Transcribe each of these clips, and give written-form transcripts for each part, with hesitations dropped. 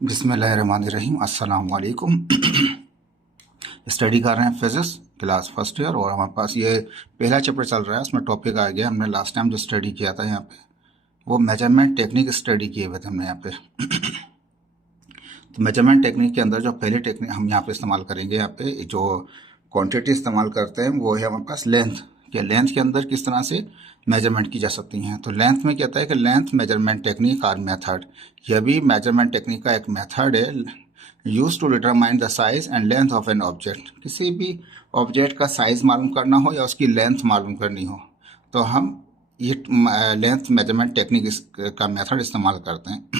बिस्मिल्लाहिर्रहमानिर्रहीम। अस्सलाम वालेकुम। स्टडी कर रहे हैं फिजिक्स क्लास फर्स्ट ईयर और हमारे पास ये पहला चैप्टर चल रहा है। उसमें टॉपिक आ गया, हमने लास्ट टाइम जो स्टडी किया था यहाँ पे वो मेजरमेंट टेक्निक स्टडी किए हुए थे हमने यहाँ पे। तो मेजरमेंट टेक्निक के अंदर जो पहले टेक्निक हम यहाँ पे इस्तेमाल करेंगे, यहाँ पे जो क्वांटिटी इस्तेमाल करते हैं वो है हमारे पास लेंथ। कि लेंथ के अंदर किस तरह से मेजरमेंट की जा सकती हैं। तो लेंथ में कहता है कि लेंथ मेजरमेंट टेक्निक और मेथड, यह भी मेजरमेंट टेक्निक का एक मेथड है use to determine the size and length of an object. किसी भी ऑब्जेक्ट का साइज मालूम करना हो या उसकी लेंथ मालूम करनी हो तो हम ये लेंथ मेजरमेंट टेक्निक का मेथड इस्तेमाल करते हैं।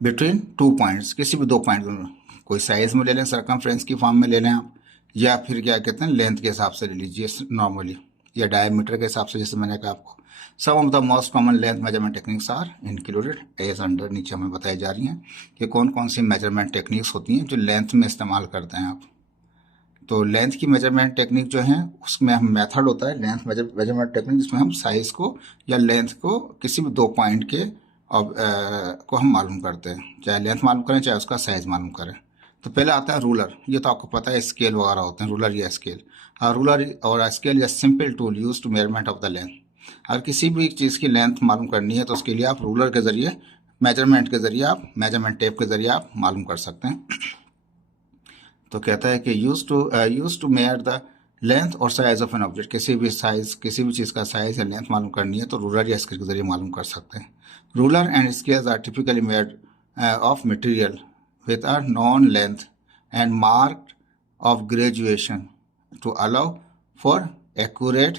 बिटवीन टू पॉइंट्स, किसी भी दो पॉइंट, कोई साइज में ले लें, सरकमफ्रेंस की फॉर्म में ले लें आप, या फिर क्या कहते हैं लेंथ के हिसाब से ले लीजिए नॉर्मली, या डायमीटर के हिसाब से, जैसे मैंने कहा आपको। Some of the most common length measurement techniques are included as under. नीचे हमें बताई जा रही हैं कि कौन कौन सी मेजरमेंट टेक्निक्स होती हैं जो लेंथ में इस्तेमाल करते हैं आप। तो लेंथ की मेजरमेंट टेक्निक जो है उसमें हम मेथड होता है लेंथ मेजरमेंट टेक्निक, जिसमें हम साइज को या लेंथ को किसी भी दो पॉइंट के को हम मालूम करते हैं, चाहे लेंथ मालूम करें चाहे उसका साइज मालूम करें। तो पहले आता है रूलर। ये तो आपको पता है, स्केल वगैरह होते हैं, रूलर या स्केल। रूलर और स्केल या simple tool use to measurement of the length. अगर किसी भी चीज़ की लेंथ मालूम करनी है तो उसके लिए आप रूलर के ज़रिए, मेजरमेंट के ज़रिए, आप मेजरमेंट टेप के ज़रिए आप मालूम कर सकते हैं। तो कहता है कि use to measure the length और साइज ऑफ एन ऑब्जेक्ट। किसी भी चीज़ का साइज या लेंथ मालूम करनी है तो रूलर या स्केल के जरिए मालूम कर सकते हैं। Ruler and scales are typically made of material with a known length and marked off graduation to allow for accurate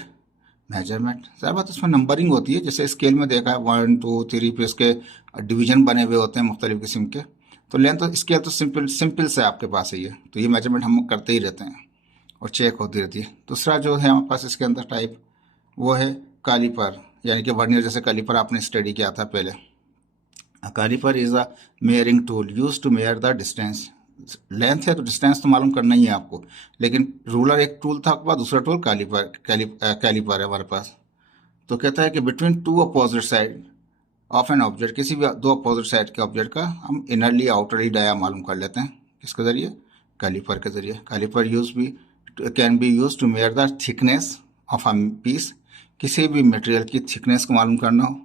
measurement. सारी बात उसमें नंबरिंग होती है, जैसे स्केल में देखा है 1 2 3 पे उसके डिवीजन बने हुए होते हैं मुख्तलिफ किस्म के। तो लेंथ तो स्केल तो सिंपल से आपके पास है ये, तो ये मेजरमेंट हम करते ही रहते हैं और चेक होती रहती है। दूसरा जो है हमारे पास इसके अंदर टाइप वो है कैलिपर, यानी कि वर्नियर जैसे कैलिपर आपने स्टडी किया था पहले। Caliper is a measuring tool use to measure the distance. Length है तो डिस्टेंस तो मालूम करना ही है आपको, लेकिन रूलर एक टूल था आपके पास, दूसरा टूल कैलिपर है हमारे पास। तो कहता है कि between two opposite side of an object, किसी भी दो अपोजिट साइड के ऑब्जेक्ट का हम इनरली आउटरली डाया मालूम कर लेते हैं। किसके जरिए? कैलिपर के जरिए। Caliper can be use to measure the thickness of a piece. किसी भी मटेरियल की थिकनेस को मालूम करना हो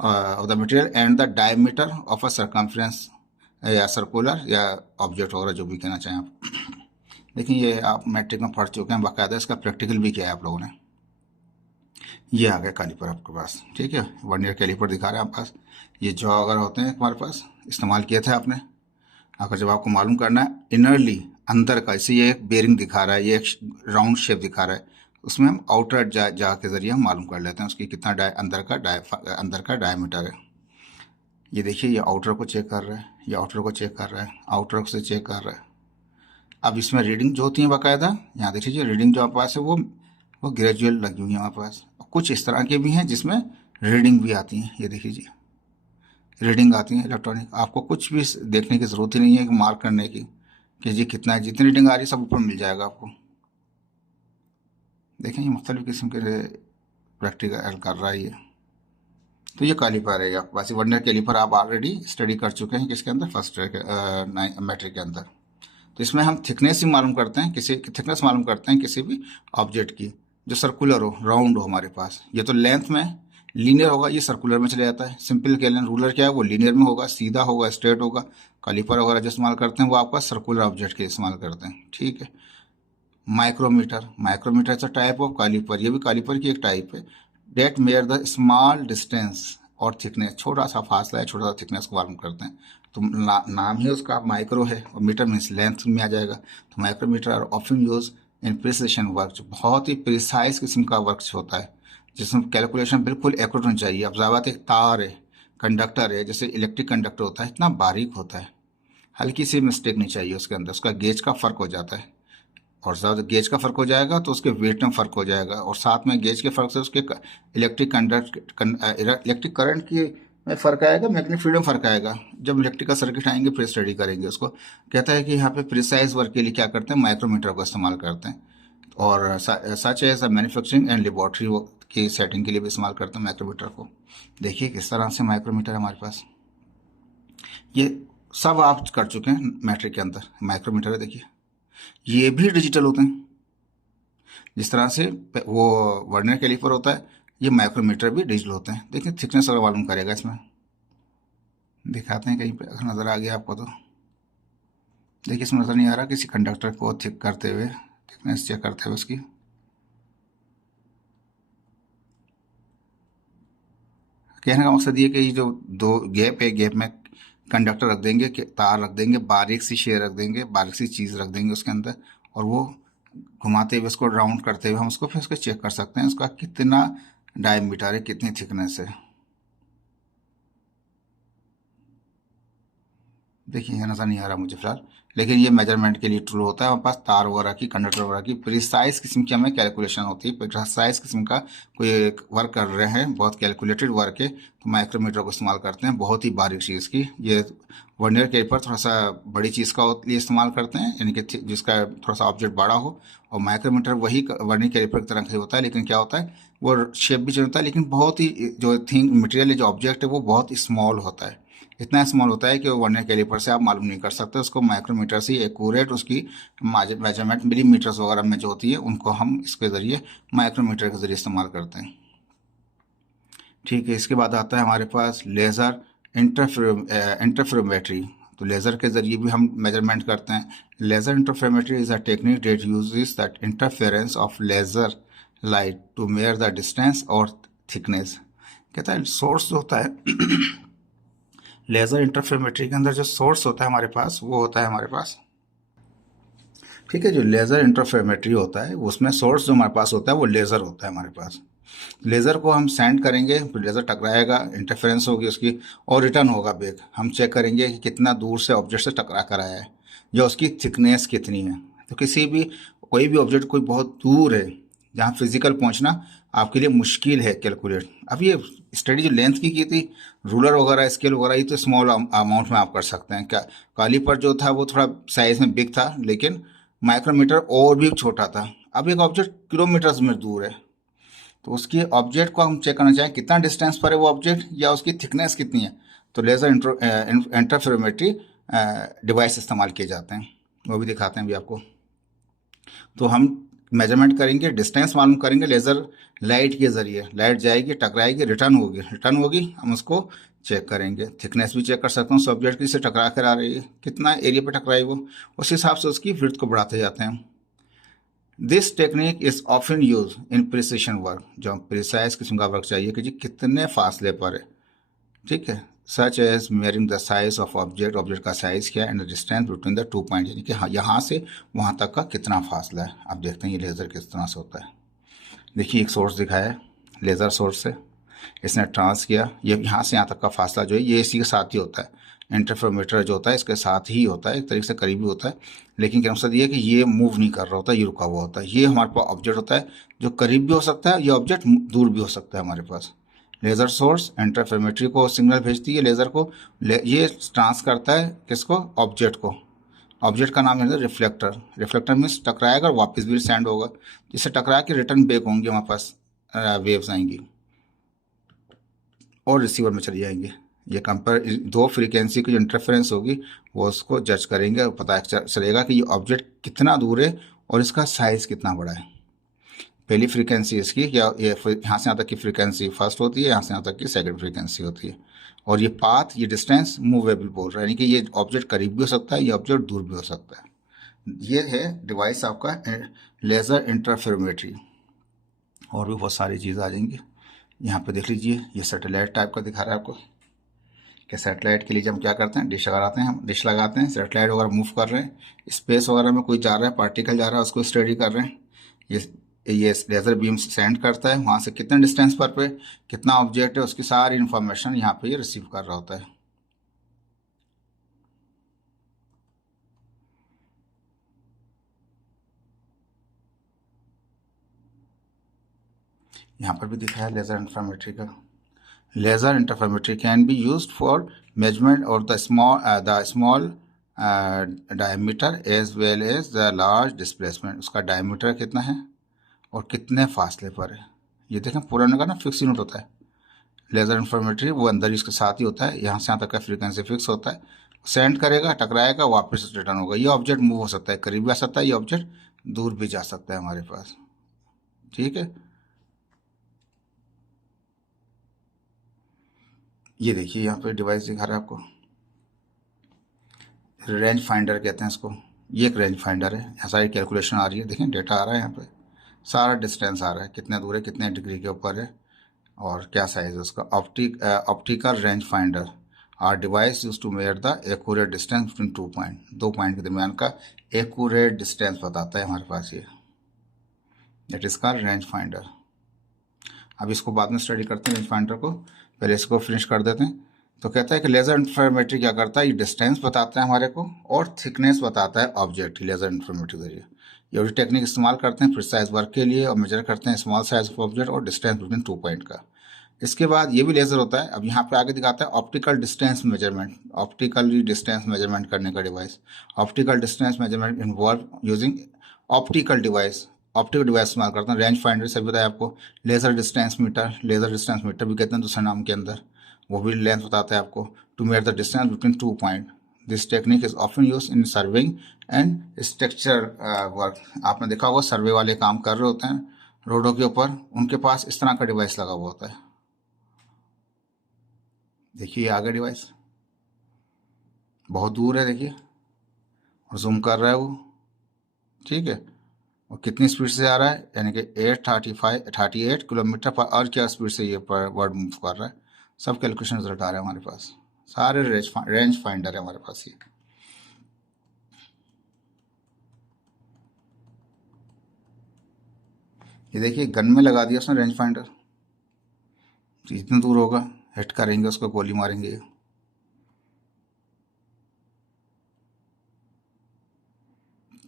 of the material and the diameter of a circumference या सर्कुलर या ऑब्जेक्ट वगैरह जो भी कहना चाहें आप। लेकिन ये आप मैट्रिक में पढ़ चुके हैं बाकायदा, इसका प्रैक्टिकल भी किया है आप लोगों ने। ये आ गया कैलिपर आपके पास, ठीक है। वर्नियर कैलिपर दिखा रहे हैं आपके पास। ये जॉ अगर होते हैं हमारे पास, इस्तेमाल किए थे आपने। अगर जब आपको मालूम करना है इनरली, अंदर का, इसे ये एक बेरिंग दिखा रहा है, ये एक राउंड शेप दिखा रहा है, उसमें हम आउटर जा के जरिए हम मालूम कर लेते हैं उसकी कितना अंदर का डायमीटर है। ये देखिए, ये आउटर को चेक कर रहा है, ये आउटर को चेक कर रहा है, आउटर से चेक कर रहा है। अब इसमें रीडिंग जो होती है बाकायदा, यहाँ देख लीजिए, रीडिंग जो हमारे पास है वो ग्रेजुअल लगी हुई है हमारे पास। कुछ इस तरह के भी हैं जिसमें रीडिंग भी आती हैं। ये देख लीजिए, रीडिंग आती है इलेक्ट्रॉनिक। आपको कुछ भी देखने की ज़रूरत ही नहीं है कि मार्क करने की कि जी कितना है, जितनी रीडिंग आ रही है सब ऊपर मिल जाएगा आपको। देखें, ये मुख्तलिफ किस्म के प्रैक्टिकल कर रहा है ये। तो ये कैलिपर है आपके पास। वर्नियर कैलिपर आप ऑलरेडी स्टडी कर चुके हैं किसके अंदर, फर्स्ट मैट्रिक के अंदर। तो इसमें हम थिकनेस ही मालूम करते हैं, थिकनेस मालूम करते हैं किसी भी ऑब्जेक्ट की जो सर्कुलर हो, राउंड हो हमारे पास। ये तो लेंथ में लीनियर होगा, ये सर्कुलर में चले जाता है। सिंपल कैलन रूलर क्या है, वो लीनियर में होगा, सीधा होगा, स्ट्रेट होगा। कैलिपर वगैरह जो इस्तेमाल करते हैं वो आपका सर्कुलर ऑब्जेक्ट के इस्तेमाल करते हैं, ठीक है। Micrometer is a type of caliper, ये भी कैलिपर की एक टाइप है। That measure the small distance और थिकनेस, छोटा सा फासला है, छोटा सा थिकनेस को मालूम करते हैं। तो नाम ही उसका माइक्रो है और मीटर मीन्स लेंथ में आ जाएगा। तो micrometer are often use in precision work, बहुत ही प्रिसाइज किस्म का वर्क होता है जिसमें कैलकुलेशन बिल्कुल एक्यूरेट होनी चाहिए। अब ज़ावत एक तार है, कंडक्टर है, जैसे इलेक्ट्रिक कंडक्टर होता है, इतना बारीक होता है, हल्की सी मिस्टेक नहीं चाहिए उसके अंदर, उसका गेज का फ़र्क हो जाता है। और ज़्यादा गेज का फ़र्क हो जाएगा तो उसके वेट में फ़र्क हो जाएगा, और साथ में गेज के फ़र्क से उसके इलेक्ट्रिक करंट की में फ़र्क आएगा, मैग्नेटिक फील्ड में फ़र्क आएगा। जब इलेक्ट्रिकल सर्किट आएंगे फिर स्टडी करेंगे उसको। कहता है कि यहाँ पे प्रिसाइज वर्क के लिए क्या करते हैं, माइक्रोमीटर का इस्तेमाल करते हैं। और such as manufacturing and laboratory की सेटिंग के लिए भी इस्तेमाल करते हैं माइक्रोमीटर को। देखिए किस तरह से माइक्रोमीटर है हमारे पास। ये सब आप कर चुके हैं मैट्रिक के अंदर। माइक्रोमीटर है देखिए, ये भी डिजिटल होते हैं। जिस तरह से वो वर्नियर कैलिपर होता है, ये माइक्रोमीटर भी डिजिटल होते हैं। देखिए थिकनेस अगर मालूम करेगा इसमें, दिखाते हैं कहीं पे अगर नज़र आ गया आपको तो। देखिए इसमें नज़र नहीं आ रहा किसी कंडक्टर को थिक करते हुए, थिकनेस चेक करते हुए उसकी। कहने का मकसद ये कि ये जो दो गैप है, गैप में कंडक्टर रख देंगे, तार रख देंगे, बारीक सी शेयर रख देंगे, बारीक सी चीज़ रख देंगे उसके अंदर, और वो घुमाते हुए उसको राउंड करते हुए हम उसको फिर उसको चेक कर सकते हैं उसका कितना डायमीटर है, कितनी थिकनेस है। देखिए ये नज़र नहीं आ रहा मुझे फिलहाल, लेकिन ये मेजरमेंट के लिए टूल होता है हमारे पास। तार वगैरह की, कंडक्टर वगैरह की प्रिसाइज किस्म की हमें कैलकुलेशन होती है। प्रिसाइज किस्म का कोई वर्क कर रहे हैं, बहुत कैलकुलेटेड वर्क है, तो माइक्रोमीटर को इस्तेमाल करते हैं, बहुत ही बारीक चीज़ की। ये वर्नियर कैलिपर थोड़ा सा बड़ी चीज़ का लिए इस्तेमाल करते हैं, यानी कि जिसका थोड़ा सा ऑब्जेक्ट बड़ा हो। और माइक्रोमीटर वही वर्नियर कैलिपर की तरह से होता है, लेकिन क्या होता है वो शेप भी चेंज होता है, लेकिन बहुत ही जो थिंग मटेरियल है, जो ऑब्जेक्ट है वो बहुत स्मॉल होता है। इतना स्मॉल होता है कि वो वर्नियर कैलिपर से आप मालूम नहीं कर सकते उसको। माइक्रोमीटर से एक्यूरेट उसकी मेजरमेंट मिलीमीटर्स वगैरह में जो होती है उनको हम इसके ज़रिए, माइक्रोमीटर के ज़रिए इस्तेमाल करते हैं। ठीक है, इसके बाद आता है हमारे पास लेज़र इंटरफेरोमेट्री। तो लेज़र के ज़रिए भी हम मेजरमेंट करते हैं। Laser interferometry is a technique that uses that interference of laser light to measure the distance और थिकनेस। कहता है सोर्स जो होता है लेज़र इंटरफेरोमेट्री के अंदर जो सोर्स होता है हमारे पास, वो होता है हमारे पास, ठीक है। जो लेज़र इंटरफेरोमेट्री होता है उसमें सोर्स जो हमारे पास होता है वो लेज़र होता है हमारे पास। लेज़र को हम सेंड करेंगे, फिर लेज़र टकराएगा, इंटरफेरेंस होगी उसकी, और रिटर्न होगा बैक। हम चेक करेंगे कि कितना दूर से ऑब्जेक्ट से टकरा कर आया है, या उसकी थिकनेस कितनी है। तो किसी भी कोई भी ऑब्जेक्ट कोई बहुत दूर है जहाँ फिजिकल पहुँचना आपके लिए मुश्किल है कैलकुलेट। अब ये स्टडी जो लेंथ की थी, रूलर वगैरह स्केल वगैरह, ये तो स्मॉल अमाउंट में आप कर सकते हैं। क्या कालीपर जो था वो थोड़ा साइज में बिग था, लेकिन माइक्रोमीटर और भी छोटा था। अब एक ऑब्जेक्ट किलोमीटर्स में दूर है, तो उसकी ऑब्जेक्ट को हम चेक करना चाहें कितना डिस्टेंस पर है वो ऑब्जेक्ट, या उसकी थिकनेस कितनी है, तो लेज़र इंटरफेरोमेट्री डिवाइस इस्तेमाल किए जाते हैं। वो भी दिखाते हैं अभी आपको। तो हम मेजरमेंट करेंगे, डिस्टेंस मालूम करेंगे लेज़र लाइट के ज़रिए। लाइट जाएगी, टकराएगी, रिटर्न होगी, हम उसको चेक करेंगे। थिकनेस भी चेक कर सकते हैं उस ऑब्जेक्ट की, से टकरा कर आ रही है, कितना एरिया पे टकराई वो, उस हिसाब से उसकी विड्थ को बढ़ाते जाते हैं। This technique is often use in precision work, जो प्रिसाइज किस्म का वर्क चाहिए कि जी कितने फासले पर है, ठीक है। Such as measuring the size of object, object का साइज क्या है, and the distance between the 2 point, यानी कि यहाँ से वहाँ तक का कितना फासला है। आप देखते हैं ये लेज़र किस तरह से होता है। देखिए एक सोर्स दिखाया है, लेज़र सोर्स से इसने ट्रांस किया, ये यहाँ से यहाँ तक का फासला जो है ये इसी के साथ ही होता है। इंटरफेरोमीटर जो होता है इसके साथ ही होता है, एक तरीके से करीबी होता है, लेकिन क्या मकसद ये है कि ये मूव नहीं कर रहा होता, ये रुका हुआ होता है। ये हमारे पास ऑब्जेक्ट होता है जो करीब भी हो सकता है, ये ऑब्जेक्ट दूर भी हो सकता है हमारे पास। लेज़र सोर्स इंटरफेरोमेट्री को सिग्नल भेजती है लेज़र को, ये ट्रांस करता है किसको, ऑब्जेक्ट को। ऑब्जेक्ट का नाम है रिफ्लेक्टर। रिफ्लेक्टर मीन्स टकराएगा और वापस भी सेंड होगा, जिससे टकरा के रिटर्न बैक होंगे हमारे पास, वेव्स आएंगी और रिसीवर में चली जाएंगी। ये कंपेयर दो फ्रीक्वेंसी की जो इंटरफेरेंस होगी वो उसको जज करेंगे और पता चलेगा कि ये ऑब्जेक्ट कितना दूर है और इसका साइज़ कितना बड़ा है। पहली फ्रीक्वेंसी इसकी, या ये यहाँ से यहाँ तक की फ्रीक्वेंसी फर्स्ट होती है, यहाँ से यहाँ तक की सेकंड फ्रीक्वेंसी होती है। और ये पाथ, ये डिस्टेंस मूवेबल बोल रहा है, यानी कि ये ऑब्जेक्ट करीब भी हो सकता है, ये ऑब्जेक्ट दूर भी हो सकता है। ये है डिवाइस आपका लेज़र इंटरफेरोमेट्री। और भी बहुत सारी चीज़ आ जाएंगी। यहाँ पे देख लीजिए, ये सैटेलाइट टाइप का दिखा रहा है आपको कि सैटेलाइट के लिए जब हम क्या करते हैं, डिश लगाते हैं, हम डिश लगाते हैं, सैटेलाइट वगैरह मूव कर रहे हैं, स्पेस वगैरह में कोई जा रहा है, पार्टिकल जा रहा है, उसको स्टडी कर रहे हैं। ये लेज़र बीम सेंड करता है, वहाँ से कितने डिस्टेंस पर पे कितना ऑब्जेक्ट है, उसकी सारी इन्फॉर्मेशन यहाँ पे ये रिसीव कर रहा होता है। यहाँ पर भी दिखाया लेज़र इंटरफेरोमेट्री का। Laser interferometry can be used for measurement और the small diameter as well as the large displacement. उसका डायमीटर कितना है और कितने फासले पर है। ये देखें पुराने का ना फिक्स यूनिट होता है, लेज़र इंटरफेरोमेट्री वो अंदर इसके साथ ही होता है, यहाँ से यहाँ तक का फ्रीक्वेंसी फिक्स होता है, सेंड करेगा, टकराएगा, वापस रिटर्न होगा। ये ऑब्जेक्ट मूव हो सकता है, करीब भी आ सकता है, ये ऑब्जेक्ट दूर भी जा सकता है हमारे पास। ठीक है, ये देखिए यहाँ पे डिवाइस दिखा रहा है आपको, रेंज फाइंडर कहते हैं इसको। ये एक रेंज फाइंडर है, यहाँ सारी कैलकुलेशन आ रही है, देखें डेटा आ रहा है यहाँ पे, सारा डिस्टेंस आ रहा है, कितने दूर है, कितने डिग्री के ऊपर है, और क्या साइज है उसका। Optical range finder are device use to measure the accurate distance between 2 point, 2 point के दरमियान का एक्यूरेट डिस्टेंस बताता है हमारे पास ये, that is called range finder. अब इसको बाद में स्टडी करते हैं रेंज फाइंडर को, पहले इसको फिनिश कर देते हैं। तो कहता है कि लेज़र इंटरफेरोमेट्री क्या करता है, ये डिस्टेंस बताता है हमारे को और थिकनेस बताता है ऑब्जेक्ट, लेज़र इंटरफेरोमेट्री के जरिए। ये वाली टेक्निक इस्तेमाल करते हैं प्रिसाइज वर्क के लिए, और मेजर करते हैं स्मॉल साइज ऑफ ऑब्जेक्ट और डिस्टेंस बिटवीन 2 पॉइंट का। इसके बाद ये भी लेज़र होता है, अब यहाँ पे आगे दिखाता है optical distance measurement, optically distance measurement करने का device. Optical distance measurement involve using optical device, optical device इस्तेमाल करते हैं। रेंज फाइंडर से बताया आपको, laser distance meter, laser distance meter भी कहते हैं दूसरे नाम के अंदर, वो भी लेंथ बताता है आपको, to measure the distance between 2 point. This technique is often use in surveying and structure work. आपने देखा होगा सर्वे वाले काम कर रहे होते हैं रोडों के ऊपर, उनके पास इस तरह का डिवाइस लगा हुआ होता है। देखिए आगे डिवाइस बहुत दूर है, देखिए, और जूम कर रहा है वो। ठीक है, और कितनी स्पीड से आ रहा है, यानी कि 838 किलोमीटर पर आवर की स्पीड से ये पर वर्ड मूव कर रहा है। सब कैलकुलेशन रिजल्ट आ रहे हैं हमारे पास, सारे रेंज फाइंडर है हमारे पास ये देखिए गन में लगा दिया उसने रेंज फाइंडर, जितनी दूर होगा हिट करेंगे उसको, गोली मारेंगे।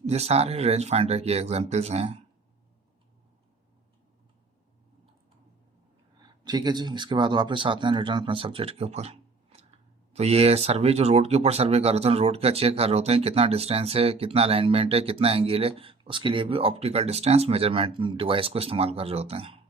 ये सारे रेंज फाइंडर की एग्जांपल्स हैं। ठीक है जी, इसके बाद वापस आते हैं रिटर्न अपने सब्जेक्ट के ऊपर। तो ये सर्वे जो रोड के ऊपर सर्वे कर रहे होते हैं, रोड का चेक कर रहे होते हैं, कितना डिस्टेंस है, कितना अलाइनमेंट है, कितना एंगल है, उसके लिए भी ऑप्टिकल डिस्टेंस मेजरमेंट डिवाइस को इस्तेमाल कर रहे होते हैं।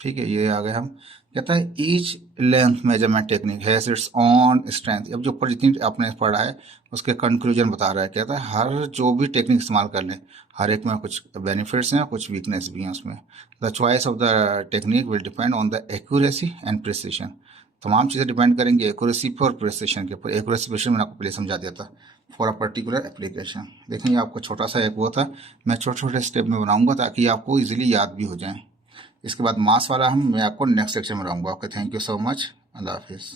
ठीक है, ये आ गए हम। कहता है each length measurement technique has its on strength. अब जो ऊपर जितनी आपने पढ़ा है उसके कंक्लूजन बता रहा है। कहता है हर जो भी टेक्निक इस्तेमाल कर लें, हर एक में कुछ बेनिफिट्स हैं, कुछ वीकनेस भी हैं उसमें। The choice of the technique will depend on the accuracy and precision. तमाम चीज़ें डिपेंड करेंगी एक्यूरेसी पर और प्रिसिशन के ऊपर। एक्यूरेसी प्रिसिशन मैंने आपको पहले समझा दिया था, फॉर अ पर्टिकुलर एप्लीकेशन। देखेंगे आपको छोटा सा एक वो था, मैं छोटे छोटे स्टेप में बनाऊंगा ताकि आपको इजीली याद भी हो जाए। इसके बाद मास वाला मैं आपको नेक्स्ट सेक्शन में लाऊंगा। Okay, thank you so much, अल्लाह हाफिज़।